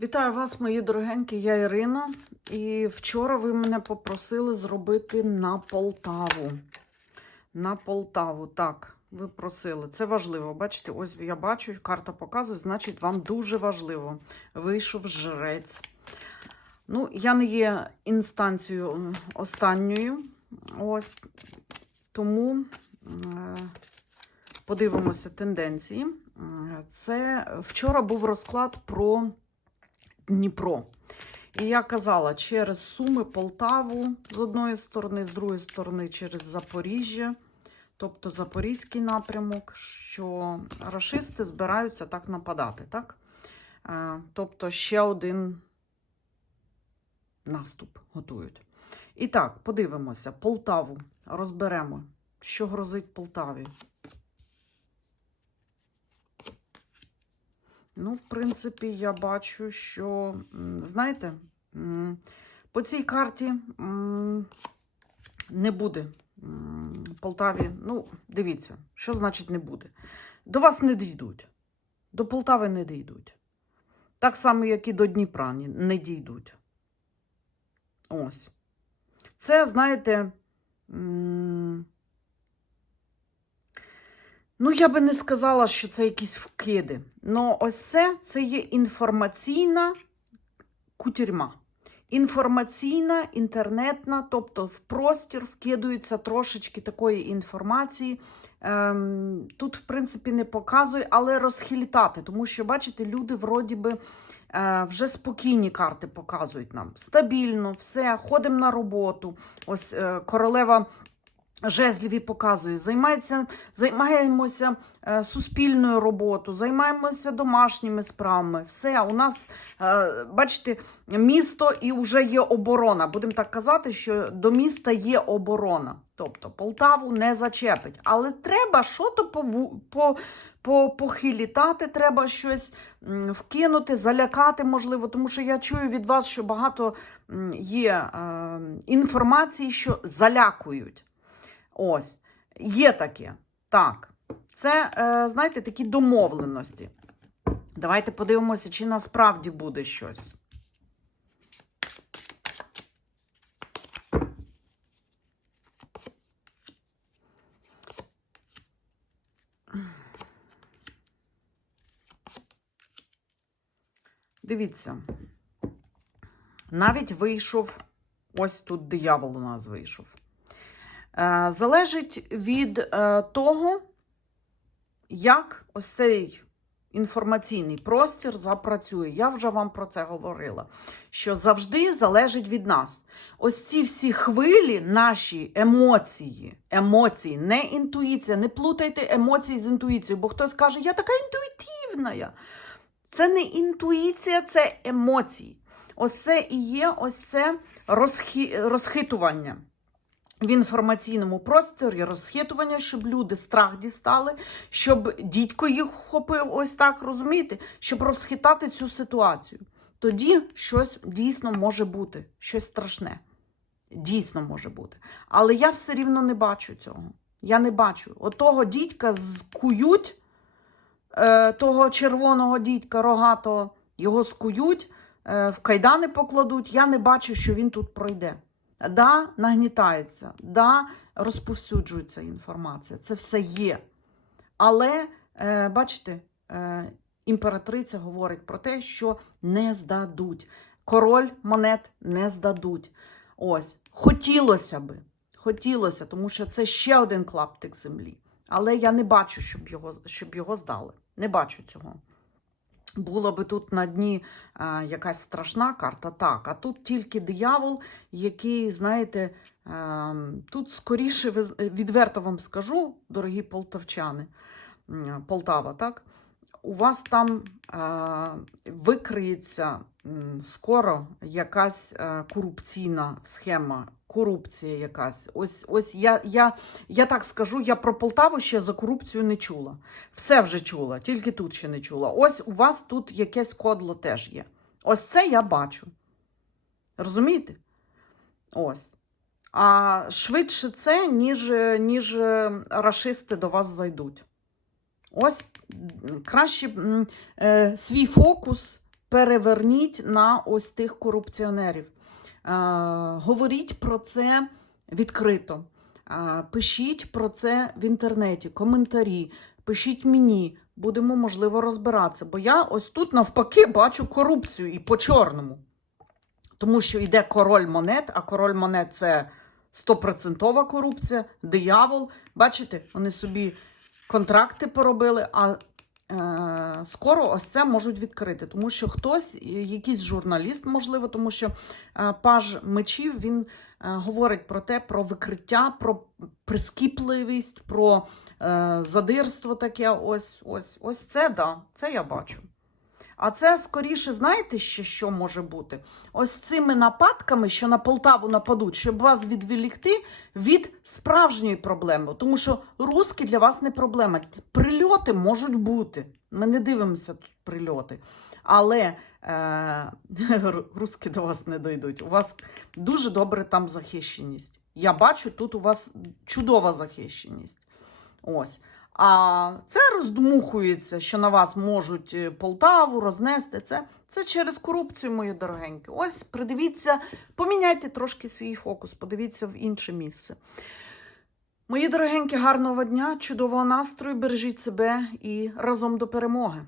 Вітаю вас, мої дорогенькі, я Ірина. І вчора ви мене попросили зробити на Полтаву. На Полтаву, так, ви просили. Це важливо. Бачите, ось я бачу, карта показує, значить, вам дуже важливо. Вийшов жрець. Ну, я не є інстанцією останньою. Ось тому е, подивимося тенденції. Е, Це вчора був розклад про. Дніпро. І я казала, через Суми, Полтаву з одної сторони, з другої сторони, через Запоріжжя, тобто Запорізький напрямок, що рашисти збираються так нападати, так? Е, Тобто ще один наступ готують. І так, подивимося, Полтаву розберемо, що грозить Полтаві. Ну, в принципі, я бачу, що, знаєте, по цій карті не буде Полтаві. Ну, дивіться, що значить не буде. До вас не дійдуть. До Полтави не дійдуть. Так само, як і до Дніпра не дійдуть. Ось. Це, знаєте. Ну, я би не сказала, що це якісь вкиди. Ну, ось це, це є інформаційна кутюрма. Інформаційна, інтернетна, тобто в простір вкидується трошечки такої інформації. Ем, тут, в принципі, не показує, але розхилітати, тому що, бачите, люди вроді би е, вже спокійні карти показують нам. Стабільно, все, ходимо на роботу. Ось е, королева жезліві показує. Займається, займаємося е, суспільною роботою, займаємося домашніми справами. Все, у нас, е, бачите, місто і вже є оборона. Будемо так казати, що до міста є оборона. Тобто Полтаву не зачепить. Але треба що-то пову- по, по, похилітати, треба щось вкинути, залякати, можливо, тому що я чую від вас, що багато є е, інформації, що залякують. Ось, є таке. Так. Це, е, знаєте, такі домовленості. Давайте подивимося, чи насправді буде щось. Дивіться. Навіть вийшов, ось тут диявол у нас вийшов. Е, Залежить від е, того, як ось цей інформаційний простір запрацює. Я вже вам про це говорила. Що завжди залежить від нас. Ось ці всі хвилі, наші емоції, емоції, не інтуїція. Не плутайте емоції з інтуїцією, бо хтось каже, я така інтуїтивна. Це не інтуїція, це емоції. Ось це і є ось це розхи... розхитування в інформаційному просторі розхитування, щоб люди страх дістали, щоб дідько їх хопив, ось так розумієте, щоб розхитати цю ситуацію. Тоді щось дійсно може бути, щось страшне. Дійсно може бути. Але я все рівно не бачу цього. Я не бачу. Отого дідька скують, е, того червоного дідька рогатого, його скують, е, в кайдани покладуть. Я не бачу, що він тут пройде. Да, нагнітається, да, розповсюджується інформація. Це все є. Але, е, бачите, е, імператриця говорить про те, що не здадуть. Король монет не здадуть. Ось, хотілося би, хотілося, тому що це ще один клаптик землі. Але я не бачу, щоб його, щоб його здали. Не бачу цього. Була би тут на дні а, якась страшна карта, так. А тут тільки диявол, який, знаєте, а, тут скоріше з- відверто вам скажу, дорогі полтавчани, Полтава, так? У вас там а, викриється скоро якась корупційна схема, корупція якась. Ось, ось я, я, я так скажу, я про Полтаву ще за корупцію не чула. Все вже чула, тільки тут ще не чула. Ось у вас тут якесь кодло теж є. Ось це я бачу. Розумієте? Ось. А швидше це, ніж, ніж е, рашисти до вас зайдуть. Ось краще е, свій фокус переверніть на ось тих корупціонерів. Говоріть про це відкрито. Пишіть про це в інтернеті, коментарі, пишіть мені, будемо, можливо, розбиратися. Бо я ось тут навпаки бачу корупцію і по чорному. Тому що йде король монет, а король монет це стопроцентова корупція, диявол. Бачите, вони собі контракти поробили, а скоро ось це можуть відкрити. Тому що хтось, е, якийсь журналіст, можливо, тому що е, паж мечів він е, говорить про те, про викриття, про прискіпливість, про е, задирство таке. Ось, ось, ось це да, це я бачу. А це скоріше, знаєте, ще що може бути? Ось цими нападками, що на Полтаву нападуть, щоб вас відволікти від справжньої проблеми. Тому що руски для вас не проблема. Прильоти можуть бути. Ми не дивимося тут прильоти. Але е, руски до вас не дойдуть. У вас дуже добре там захищеність. Я бачу, тут у вас чудова захищеність. Ось. А це роздмухується, що на вас можуть е, Полтаву рознести. Це, це через корупцію, мої дорогенькі. Ось придивіться, поміняйте трошки свій фокус, подивіться в інше місце. Мої дорогенькі, гарного дня, чудового настрою, бережіть себе і разом до перемоги.